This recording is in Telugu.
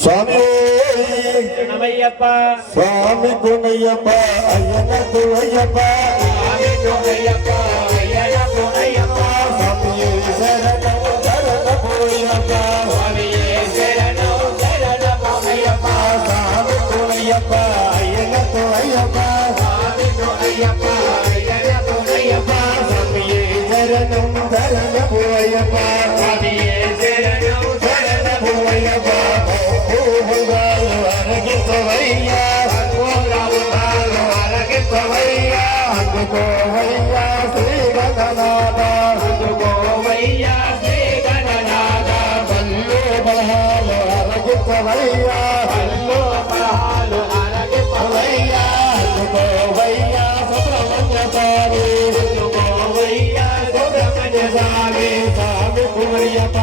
స్వామి స్వామి గుణయ్యప్ప అయ్యన గుణయ్యప్ప స్వామి గుణయ్యప్ప అయ్యన గుణయ్యప్ప స్వామి శరణం శరణ పోయప్ప స్వామి శరణం శరణ పోయప్ప స్వామి గుణయ్యప్ప అయ్యన గుణయ్యప్ప స్వామి గుణయ్యప్ప అయ్యన గుణయ్యప్ప స్వామి శరణం శరణ పోయప్ప స్వామి శరణం శరణ పోయప్ప అరగిపోవయ్యా అందుకోవయ్యా శ్రీ గణనాథ అందుకోవయ్యా శ్రీ గణనాథ బల్లు బలహాలు అరగిపోవయ్యా బల్లు బలహాలు అరగిపోవయ్యా అందుకోవయ్యా సుబ్రహ్మణ్య స్వామి అందుకోవయ్యా సుబ్రహ్మణ్య స్వామి స్వామి కుమరియప్ప